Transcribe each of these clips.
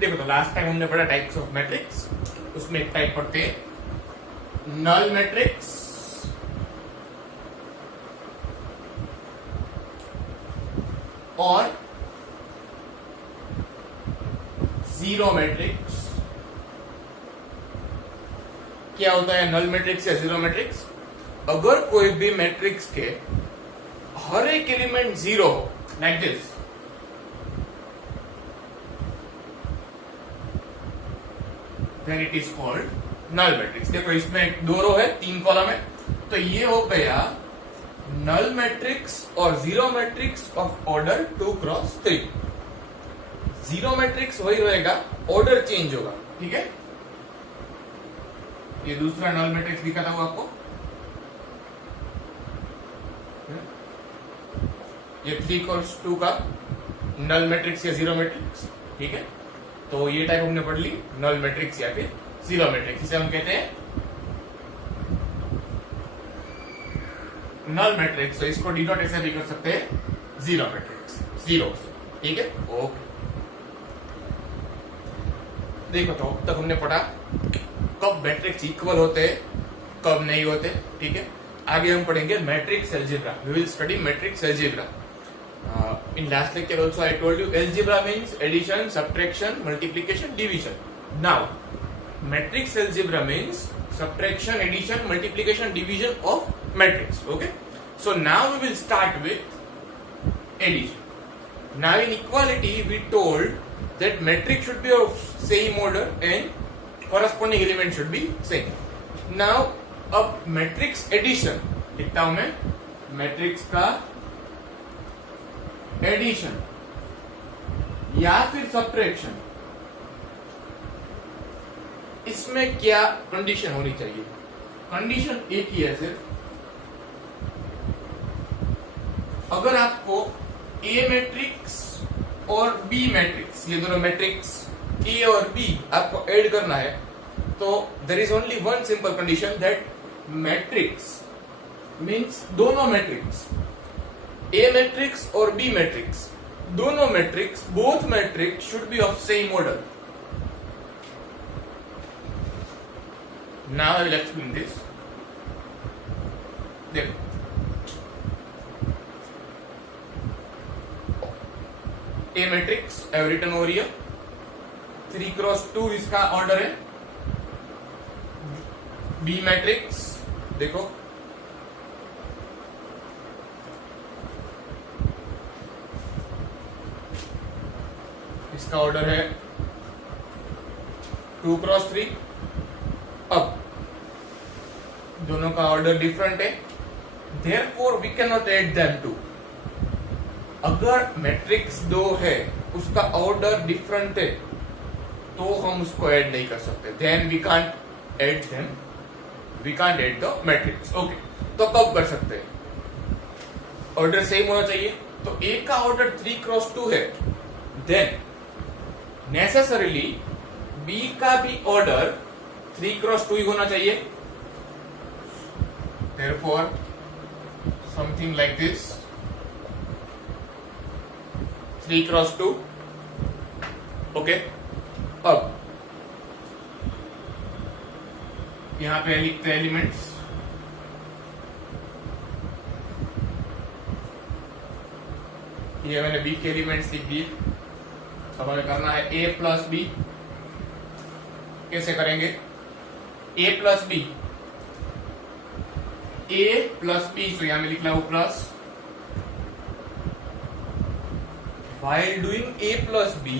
देखो तो last time हमने पढ़ा टाइप्स ऑफ मैट्रिक्स, उसमें एक टाइप पढ़ते हैं नल मैट्रिक्स और जीरो मैट्रिक्स। क्या होता है नल मैट्रिक्स या जीरो मैट्रिक्स? अगर कोई भी मैट्रिक्स के हर एक एलिमेंट जीरो हो, like this, then it is called null matrix. देखो इसमें 2 रो है, 3 कॉलम है, तो ये हो गया नल मैट्रिक्स और zero matrix of order 2 cross 3। Zero matrix वही रहेगा, ऑर्डर चेंज होगा, ठीक है। ये दूसरा नल मैट्रिक्स दिखाता हूं आपको, ये 3 क्रॉस 2 का नल मैट्रिक्स या जीरो मैट्रिक्स, ठीक है। तो ये टाइप हमने पढ़ ली, नल मैट्रिक्स या फिर जीरो मैट्रिक्स। इसे हम कहते हैं नल मैट्रिक्स। तो इसको डिनोट ऐसे भी कर सकते हैं जीरो मैट्रिक्स, जीरो से, ठीक है। ओके, देखो तो अब तक हमने पढ़ा कब मैट्रिक्स इक्वल होते हैं, कब नहीं होते, ठीक है। आगे हम पढ़ेंगे matrix algebra. We will study matrix algebra. In last lecture also I told you algebra means addition, subtraction, multiplication, division. Now matrix algebra means subtraction, addition, multiplication, division of matrix. Okay, so now we will start with addition. Now in equality we told that matrix should be of same order and corresponding element should be same. Now अब matrix addition लिखता हूं मैं, matrix का addition या फिर subtraction, इसमें क्या condition होनी चाहिए? कंडीशन एक ही है सिर्फ, अगर आपको ए मैट्रिक्स और बी मैट्रिक्स, ये दोनों मैट्रिक्स ए और बी आपको ऐड करना है, तो there is only one simple condition, that matrix means दोनों मैट्रिक्स, ए मैट्रिक्स और बी मैट्रिक्स, दोनों matrix, both matrix should be of same order. Now I will explain this. देखो A matrix I have written over here, 3 cross 2 इसका order है। B matrix देखो, इसका order है 2 cross 3। अब दोनों का ऑर्डर डिफरेंट है, therefore we can not add them two. अगर मैट्रिक्स 2 है, उसका ऑर्डर डिफरेंट है, तो हम उसको ऐड नहीं कर सकते, then we can't add them, we can't add the matrix. Okay, तो कब कर सकते हैं? ऑर्डर सेम होना चाहिए। तो ए का ऑर्डर 3 क्रॉस 2 है, देन नेसेसरीली बी का भी ऑर्डर 3 क्रॉस 2 ही होना चाहिए। Therefore, something like this, 3 cross 2। Okay, अब यहां पे लिखते हैं एलिमेंट्स। ये मैंने बी के एलिमेंट्स लिख दिए। अब हमें करना है ए प्लस बी। कैसे करेंगे? A plus B, A plus B, तो यहां में लिख रहा हूं plus. While doing a plus b,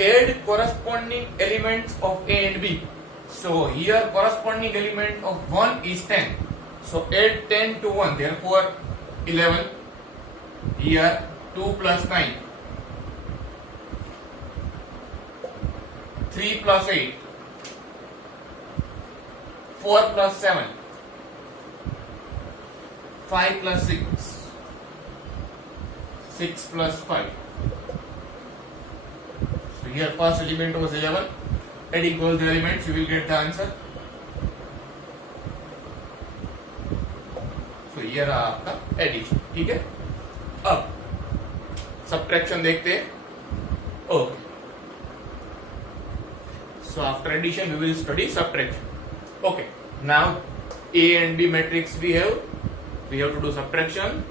add corresponding elements of a and b. So here corresponding element of 1 is 10. So add 10 to 1, therefore 11. Here 2 plus 9. 3 plus 8, 4 plus 7, 5 plus 6, 6 plus 5. So here first element was 11. Adding all the elements, you will get the answer. So here आपका addition, ठीक है। अब subtraction देखते हैं। Okay, So after addition, we will study subtraction. Okay. Now A and B matrix we have to do subtraction.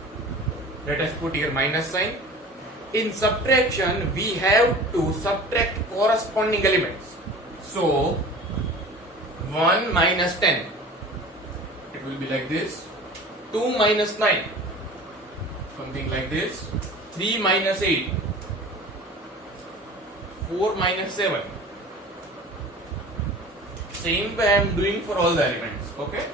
Let us put here minus sign. In subtraction, we have to subtract corresponding elements. So 1 minus 10, it will be like this. 2 minus 9, something like this. 3 minus 8, 4 minus 7. Same way I am doing for all the elements. Okay.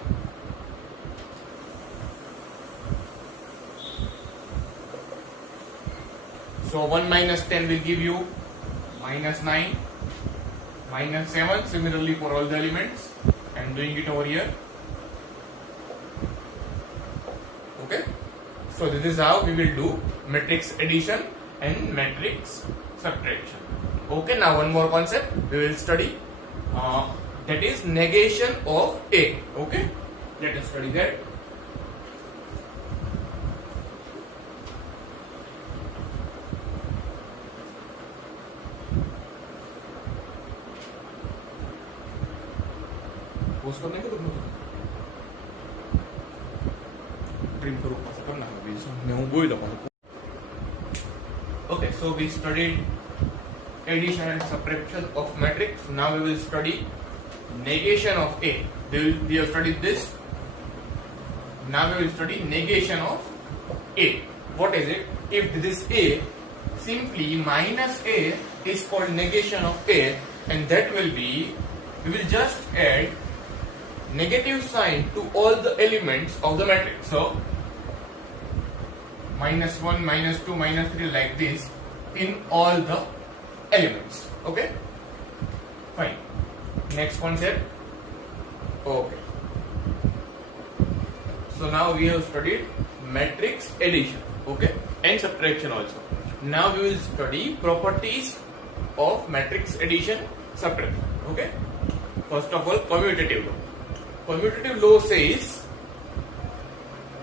So 1 minus 10 will give you minus 9, minus 7. Similarly for all the elements, I am doing it over here. Okay. So this is how we will do matrix addition and matrix subtraction. Okay. Now one more concept we will study. That is negation of A. Okay. Let us study that. Post करने को तुम trim करो पास करना है बीच में हूँ बोल दो पास. Okay, so we studied addition and subtraction of matrix. Now we will study negation of A. We have studied this. Now we will study negation of A. What is it? If this A, simply minus A is called negation of A, and that will be, we will just add negative sign to all the elements of the matrix. So minus 1, minus 2, minus 3 like this in all the elements. Okay, fine. Next concept. Okay, so now we have studied matrix addition, okay, and subtraction also. Now we will study properties of matrix addition, subtraction. Okay, first of all, commutative law. Commutative law says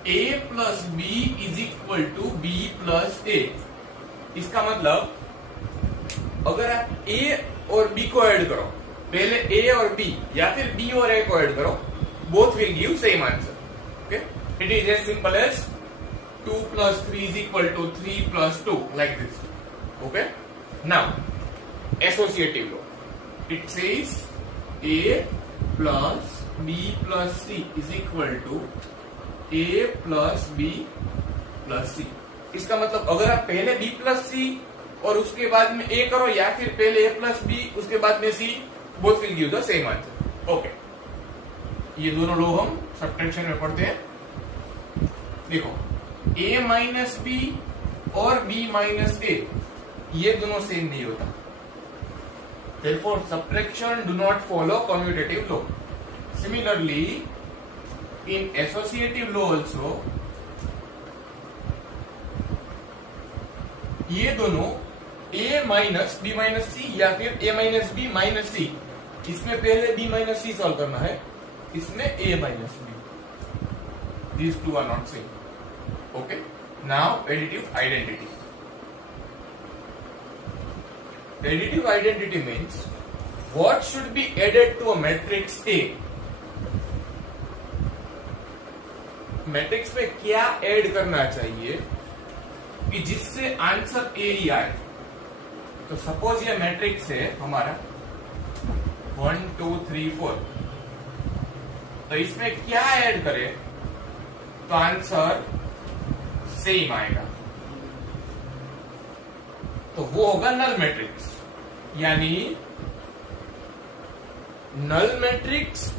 A plus B is equal to B plus A. इसका मतलब अगर आप A और B को add करो, पहले A और B या फिर B और A को ऐड करो, both will give same answer. Okay, it is as simple as 2 plus 3 is equal to 3 plus 2, like this. Okay, now associative law, it says A plus B plus C is equal to A plus B plus C. इसका मतलब अगर आप पहले B plus C और उसके बाद में A करो, या फिर पहले A plus B उसके बाद में C, both will give the same answer. Okay, ये दोनों लो हम सब्ट्रैक्शन में पढ़ते हैं. देखो A minus B और B minus A, ये दोनों सेम नहीं होता. Therefore subtraction do not follow commutative law. Similarly, in associative law also, ये दोनों A minus B minus C या फिर A minus B minus C, इसमें पहले B minus C सॉल्व करना है, इसमें A minus B. These two are not same. Okay. Now additive identity. Additive identity means what should be added to a matrix A. Matrix में क्या add करना चाहिए कि जिससे आंसर ए ही आए. तो सपोज ये मैट्रिक्स है हमारा 1 2 3 4, तो इसमें क्या ऐड करें तो आंसर सेम आएगा. तो वो होगा नल मैट्रिक्स, यानी null matrix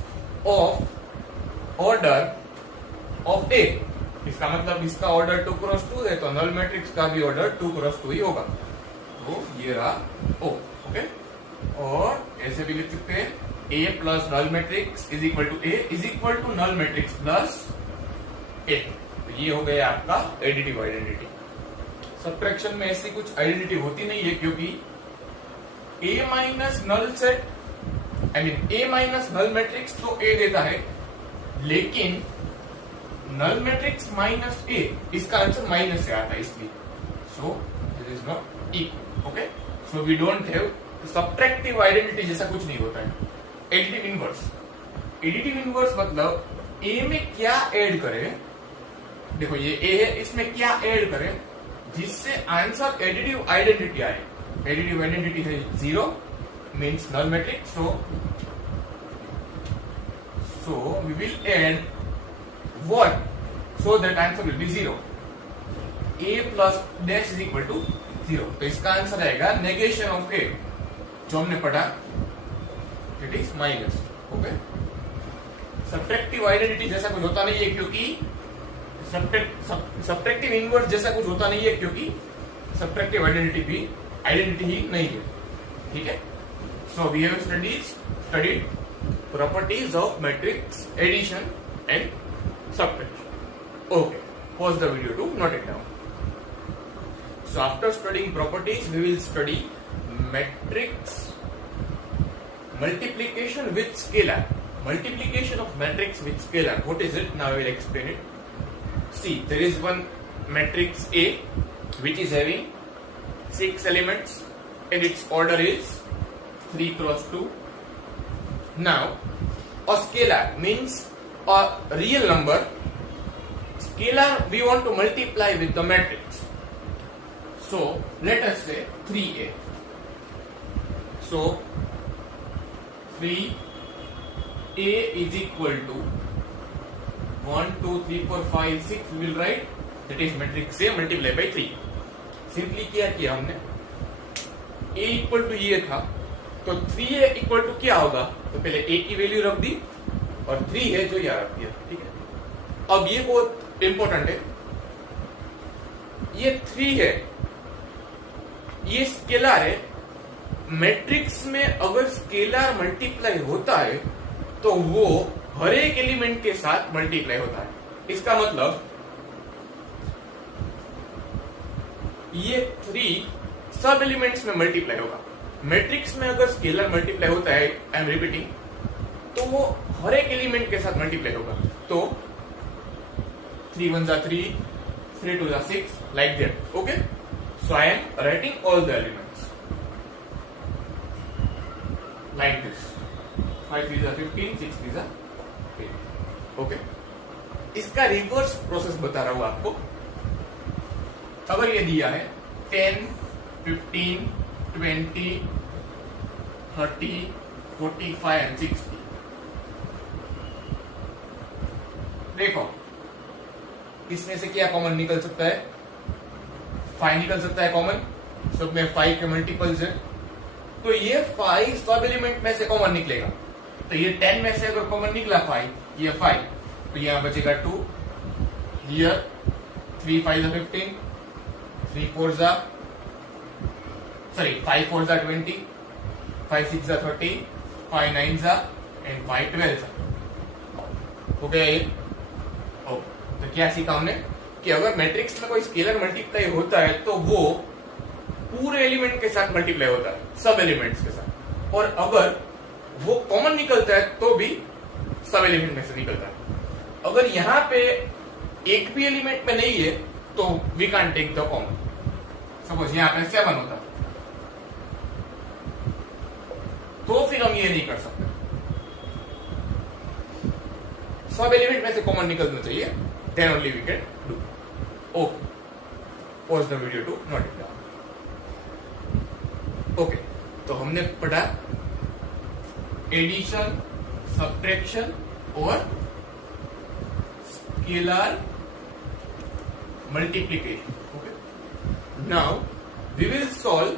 of order of A. इसका मतलब इसका ऑर्डर 2 क्रॉस 2 है, तो नल मैट्रिक्स का भी ऑर्डर 2 क्रॉस 2 ही होगा. तो ये रहा ओ. ओके, और ऐसे भी लिख सकते हैं A plus null matrix is equal to A is equal to null matrix plus A. तो ये हो गया आपका एडिटिव आइडेंटिटी. सब्ट्रैक्शन में ऐसी कुछ आइडेंटिटी होती नहीं है, क्योंकि A minus null set, I mean A minus null matrix तो ए देता है, लेकिन नल मैट्रिक्स माइनस ए, इसका आंसर माइनस से आता है, इसलिए so this is not equal. Okay, so we don't have subtractive identity जैसा कुछ नहीं होता है। एडिटिव इनवर्स, एडिटिव इनवर्स मतलब ए में क्या ऐड करें, देखो ये ए है, इसमें क्या ऐड करें जिससे आंसर एडिटिव आइडेंटिटी आए। एडिटिव आइडेंटिटी है 0 means null matrix, so we will add what so that answer will be 0, a plus dash is equal to 0। तो इसका आंसर आएगा नेगेशन ऑफ a, जो हमने पढ़ा it is minus. Okay, subtractive identity जैसा कुछ होता नहीं है क्योंकि सब्ट्रैक्टिव इनवर्स जैसा कुछ होता नहीं है क्योंकि सब्ट्रैक्टिव आइडेंटिटी भी आइडेंटिटी ही नहीं है। ठीक है, so we have studied properties of matrix addition and subtraction. Okay, pause the video to note it down. So after studying properties, we will study matrix multiplication with scalar. Multiplication of matrix with scalar. What is it? Now I will explain it. See, there is one matrix A which is having 6 elements and its order is 3 cross 2. Now, a scalar means a real number. Scalar we want to multiply with the matrix. So, let us say 3a. So, 3a is equal to 1, 2, 3, 4, 5, 6. We will write that is matrix A multiplied by 3. Simply क्या किया हमने? A equal to ये था, तो 3a equal to क्या होगा? तो पहले a की वैल्यू रख दी और 3 है जो यहाँ रख दिया। ठीक है, अब ये बहुत इंपॉर्टेंट है, ये 3 है, ये स्केलर है। मैट्रिक्स में अगर स्केलर मल्टीप्लाई होता है तो वो हर एक एलिमेंट के साथ मल्टीप्लाई होता है। इसका मतलब ये 3 सब एलिमेंट्स में मल्टीप्लाई होगा। मैट्रिक्स में अगर स्केलर मल्टीप्लाई होता है, आई एम रिपीटिंग, तो वो हर एक एलिमेंट के साथ मल्टीप्लाई होगा। तो 3 1 3, 3 2 6, like that. Okay, so I am writing all the elements like this. 5 3 15, 6 3 8। Okay, इसका रिवर्स प्रोसेस बता रहा हूं आपको। अगर ये दिया है 10 15 20 30 45 एंड 60, देखो इसमें से क्या कॉमन निकल सकता है? 5 निकल सकता है कॉमन, सब में 5 के मल्टीपल्स है, तो ये 5 सब एलिमेंट में से कॉमन निकलेगा। तो ये 10 में से अगर कॉमन निकला 5, ये 5, तो यहां बचेगा 2, हियर 3 5 15, 3 4 5 4 20, 5 6 30, 5 9 एंड 5 12। हो गया ये। तो क्या सीखा हमने कि अगर मैट्रिक्स में कोई स्केलर मल्टीप्लाई होता है तो वो पूरे एलिमेंट के साथ मल्टीप्लाई होता है, सब एलिमेंट्स के साथ, और अगर वो कॉमन निकलता है तो भी सब एलिमेंट में से निकलता है। अगर यहां पे एक भी एलिमेंट में नहीं है तो we can take the common. Suppose यहां पे 7 होता तो फिर हम ये नहीं कर सकते, सब एलिमेंट में से कॉमन निकलना चाहिए, then only we can do. Okay, pause the video to note it down. Okay, तो हमने पढ़ा एडिशन, सब्ट्रैक्शन और scalar multiplication. Okay, now we will solve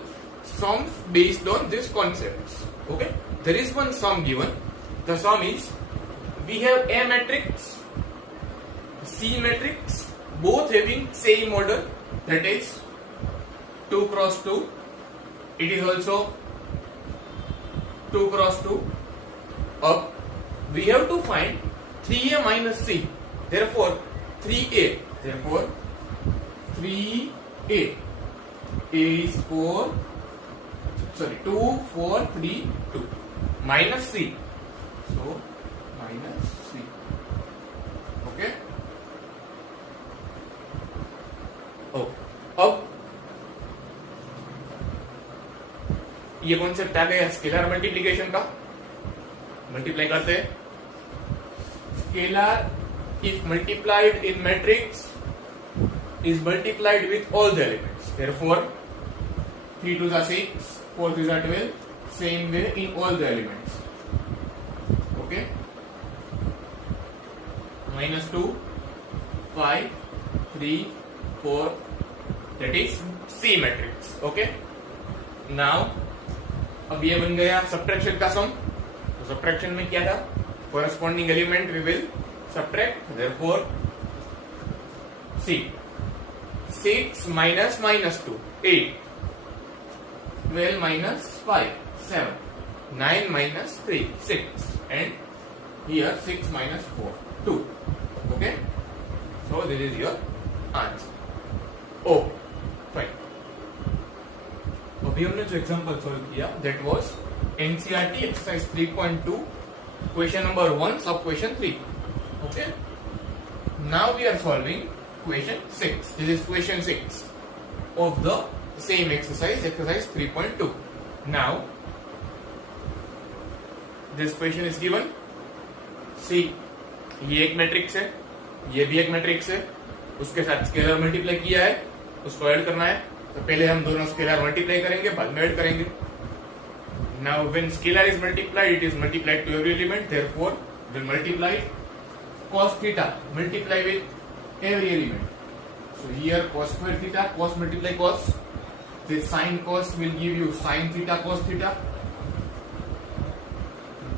sums based on these concepts. Okay, there is one sum given. The sum is, we have A matrix, C matrix, both having same order, that is 2 cross 2. It is also 2 cross 2. Up, we have to find 3A minus C. Therefore 3A. Therefore 3A. A is 2 4 3 2 minus C. So minus C. Okay. अब ये concept आ गया scalar multiplication का। Multiply करते हैं, scalar if multiplied in matrix is multiplied with all the elements. Therefore, 3 to the 6, 4 to the 12, same way in all the elements. Okay? -2, 5, 3, 4, that is C matrix. Okay? Now, अब ये बन गया subtraction का सम। तो subtraction में क्या था? Corresponding element we will subtract. Therefore, C. 6 minus minus 2, 8. 12 minus 5, 7. 9 minus 3, 6. And here 6 minus 4, 2. Okay? So this is your answer. Oh, fine. अभी हमने जो एग्जाम्पल सॉल्व किया that was NCERT exercise 3.2 question number 1 sub question 3. Okay? Now we are solving question 6. This is question 6 of the same exercise, exercise 3.2. Now, this question is given. See, ये एक matrix है, ये भी एक matrix है, उसके साथ स्केलर मल्टीप्लाई किया है, उसको ऐड करना है। तो पहले हम दोनों स्केलर मल्टीप्लाई करेंगे, बाद में ऐड करेंगे। Now, when scalar is multiplied, it is multiplied to every element. Therefore, we'll multiply cos theta, multiply with every element. So here cos square theta, cos multiply cos. This sin cos will give you sin theta cos theta.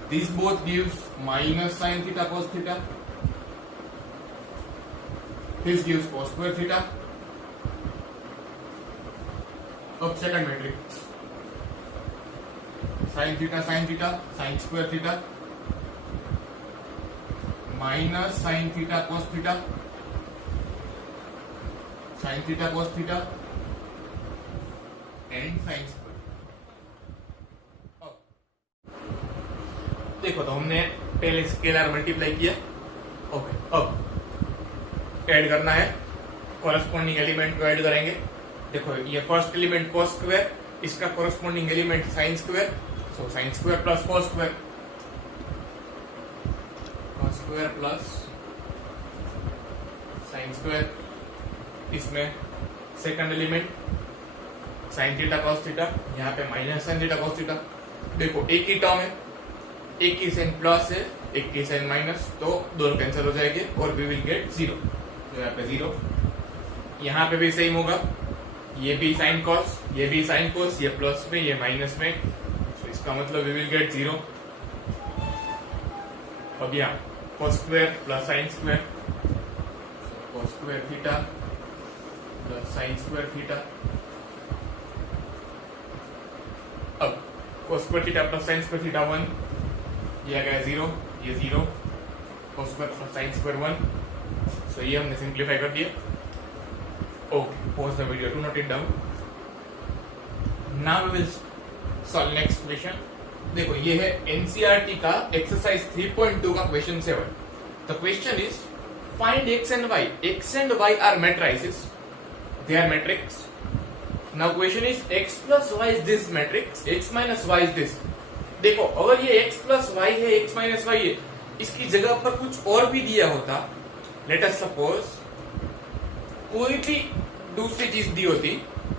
This both gives minus sin theta cos theta. This gives cos square theta. अब second matrix. Sin theta sin square theta minus sin theta cos theta, sin theta cos theta and sin square. देखो तो हमने पहले scalar multiply किया। Okay, अब add करना है, corresponding element को ऐड करेंगे। देखो ये फर्स्ट एलिमेंट cos स्क्वायर, इसका corresponding element sin square. So sin square plus cos square, cos square plus sin square. इसमें second element sin theta cos theta, यहाँ पे minus sin theta cos theta. देखो एक ही term है, एक की sign plus है, एक की साइन माइनस, तो दोनों कैंसिल हो जाएंगे और वी विल गेट 0। तो यहाँ पे 0, यहाँ पे भी सेम होगा, ये भी साइन कॉस, ये भी साइन कॉस, ये प्लस में ये माइनस में, तो इसका मतलब वी विल गेट 0। अब यहाँ cos square plus sine square, cos square theta plus sine square theta. अब cos square theta plus sine square theta 1, ये आ गया 0, ये 0, cos square plus sine square 1। So ये हमने सिंप्लीफाई कर दिया। Okay, pause the video to note it down. Now we will solve next question. देखो ये है एनसीईआरटी का एक्सरसाइज 3.2 का question 7। The question is find x and y. x and y are matrices, they are matrix. Now question is x plus y is this matrix, x minus y is this. देखो अगर ये x plus y है, x minus y है, इसकी जगह पर कुछ और भी दिया होता, लेट अस सपोज कोई भी दूसरी चीज दी होती,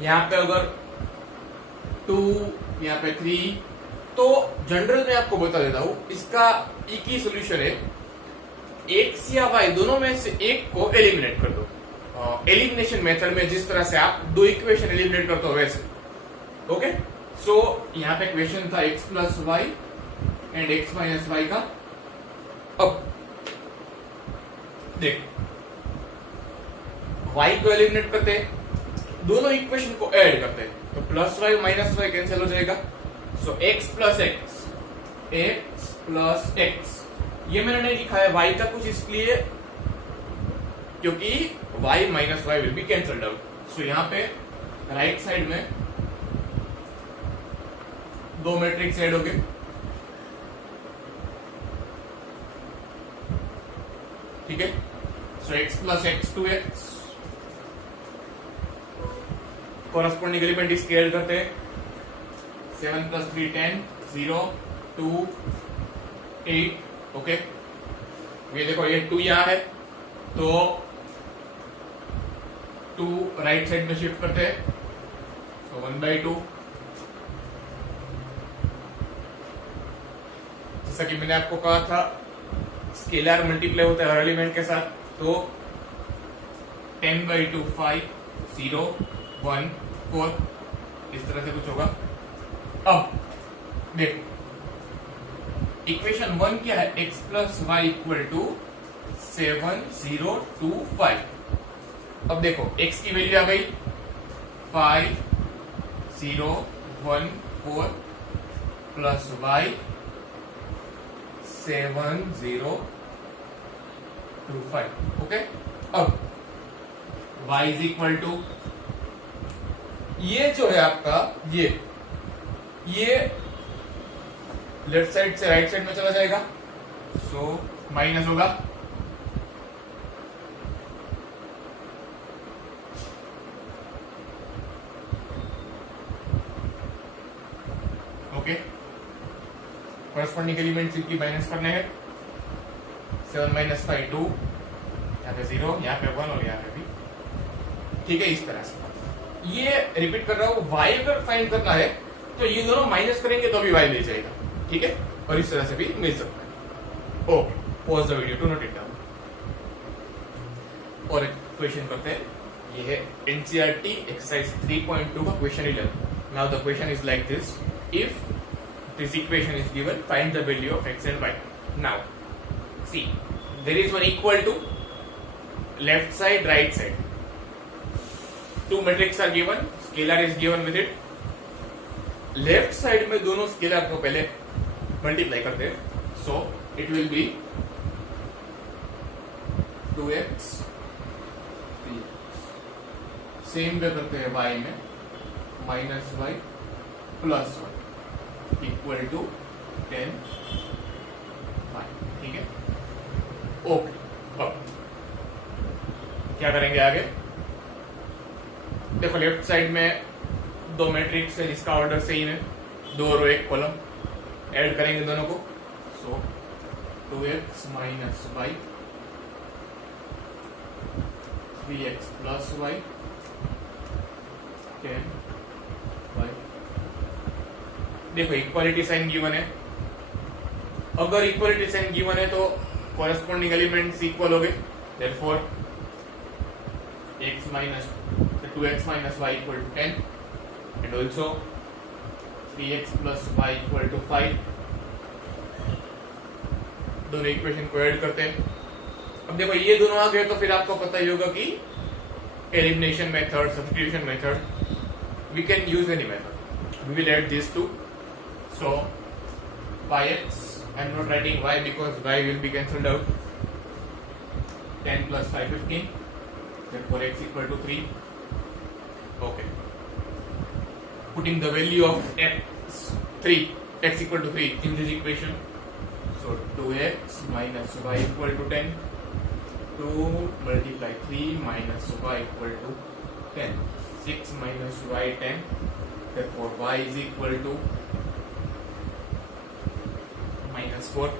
यहाँ पे अगर 2, यहाँ पे 3, तो जनरल में आपको बता देता हूं, इसका एक ही सोल्यूशन है, x या y दोनों में से एक को एलिमिनेट कर दो। एलिमिनेशन मेथड में जिस तरह से आप दो इक्वेशन एलिमिनेट करते हो वैसे। ओके, सो यहाँ पे क्वेश्चन था x plus Y and x minus Y का। अब देख y को एलिमिनेट करते हैं, दोनों इक्वेशन को ऐड करते हैं, तो plus Y minus Y cancel हो जाएगा। So x plus X, x plus X, ये मैंने नहीं लिखा है y का कुछ इसलिए क्योंकि y minus Y will be cancelled out. So यहाँ पे राइट साइड में दो मैट्रिक्स ऐड हो गए। ठीक है, सो x plus x 2x, corresponding element इसके ऐड करते हैं, 7 plus 3 10 0 2 8 ओके। ये देखो ये 2 यहाँ है तो 2 राइट साइड में शिफ्ट करते हैं तो 1/2। जैसा कि मैंने आपको कहा था स्केलर मल्टीप्लाई होता है हर एलिमेंट के साथ, तो 10/2 5 0 1 4 इस तरह से कुछ होगा। अब देखो इक्वेशन 1 क्या है, x plus Y equal to 7 0 2 5। अब देखो x की वैल्यू आ गई 5 0 1 4 प्लस वाई 7 0 2 5 ओके। अब y इज इक्वल टू ये जो है आपका ये लेफ्ट साइड से राइट साइड में चला जाएगा, सो माइनस होगा। ओके कॉरेस्पॉन्डिंग एलिमेंट की माइनस करने हैं। 7 माइनस 5 2, यहाँ पे 0, यहाँ पे 1 और यहाँ पे भी, ठीक है। इस तरह से ये रिपीट कर रहा हूं, y अगर फाइंड करना है तो ये दोनों माइनस करेंगे तो भी y मिल जाएगा, ठीक है। और इस तरह से भी मिल सकता है। Okay pause the video to note it down. और एक क्वेश्चन करते हैं, ये है एनसीईआरटी एक्सरसाइज 3.2 का question 11। Now the question is like this, if this equation is given find the value of x and y। Now see there is one equal to left side right side, two matrix are given, scalar is given with it। Left side में दोनों scalar को पहले multiply करते हैं, so it will be 2x 3x। Same way करते हैं y में minus y plus y equal to 10 5, ठीक है। ओके अब क्या करेंगे आगे, देखो लेफ्ट साइड में दो मैट्रिक्स है जिसका ऑर्डर सेम है, 2 रो 1 कॉलम, ऐड करेंगे दोनों को, so 2x minus Y 3x plus Y 10 5। देखो इक्वालिटी साइन गिवन है, अगर इक्वालिटी साइन गिवन है तो कॉरेस्पॉन्डिंग एलिमेंट्स इक्वल हो गए, therefore x minus 2x minus y equal to 10 and also 3x plus y equal to 5। दोनों equation को add करते हैं। अब देखो ये दोनों आ गए तो फिर आपको पता ही होगा कि elimination method, substitution method, we can use any method. We will add this two, so 5x, I am not writing y because y will be cancelled out। 10 plus 5 15, therefore x equal to 3। Okay, putting the value of x equal to 3 in this equation, so 2x minus y equal to 10, 2 multiply 3 minus y equal to 10, 6 minus y 10, therefore y is equal to minus 4।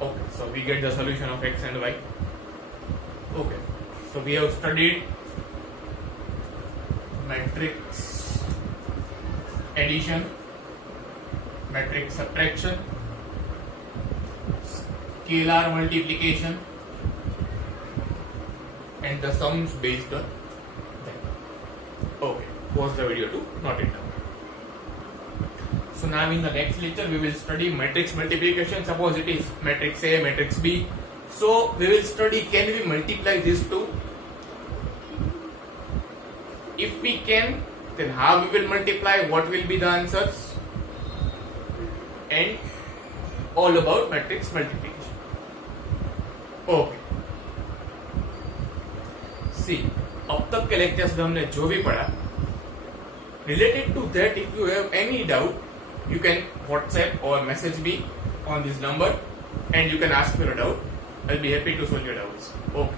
Okay, so we get the solution of x and y। Okay, so we have studied matrix addition, matrix subtraction, scalar multiplication and the sums based on that। Okay, pause the video to note it down। So now in the next lecture we will study matrix multiplication। Suppose it is matrix A, matrix B, so we will study can we multiply these two, if we can then how we will multiply, what will be the answers, and all about matrix multiplication। Okay, see अब तक के lectures में हमने जो भी पढ़ा, related to that if you have any doubt you can WhatsApp or message me on this number and you can ask for a doubt। I'll be happy to solve your doubts। Okay।